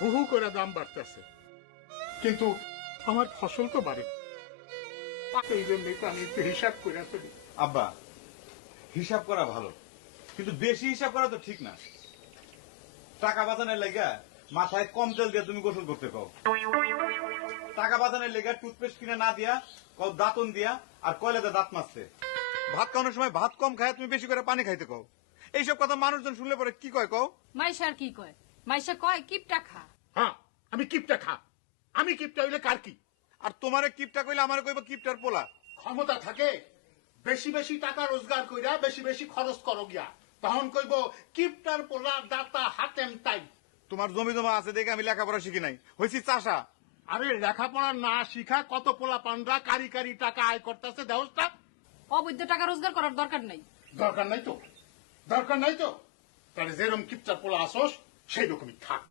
হু হু করে দাম বাড়তেছে, কিন্তু আমার ফসল তো বাড়ে। এই জন্যই তো আমি একটু হিসাব করে চলি। আব্বা, হিসাব করা ভালো, কিন্তু বেশি হিসাব করা তো ঠিক না। টাকা বাঁচানোর লেগা মাথায় কম তেল দিয়ে তুমি গোসল করতে কও, টাকা বাঁচানোর লেগা টুথপেস্ট কিনে না দিয়া কও দাঁতন দিয়া, আর কয়লাতে দাঁত মাজতে। ভাত খাওয়ানোর সময় ভাত কম খায় তুমি বেশি করে পানি খাইতে কও। এইসব কথা মানুষজন শুনলে পরে কি কয় কও? মাইশার কি কয়? মাইশা কয় কিপটা খা। হ্যাঁ, আমি কিপটা খা। আমি কিপটা হইলে কার কি? আর তোমারে কিপটা কইলে আমারে কইবা কিপটার পোলা। ক্ষমতা থাকে বেশি বেশি টাকা রোজগার কইরা বেশি বেশি খরচ করো গিয়া, তখন কইব কিপটার পোলা দাতা হাতেম তাই। তোমার জমি জমা আছে দেখে আমি লেখাপড়া শিখি নাই, হয়েছি চাষা। আরে লেখাপড়া না শিখা কত পোলা পান্ডা কারি কারি টাকা আয় করতেছে, দেহসটা। অবৈধ টাকা রোজগার করার দরকার নাই। দরকার নাই তো, দরকার নাই তো। তাহলে যেরকম কিপটার পোলা আসোস সেই রকমই থাক।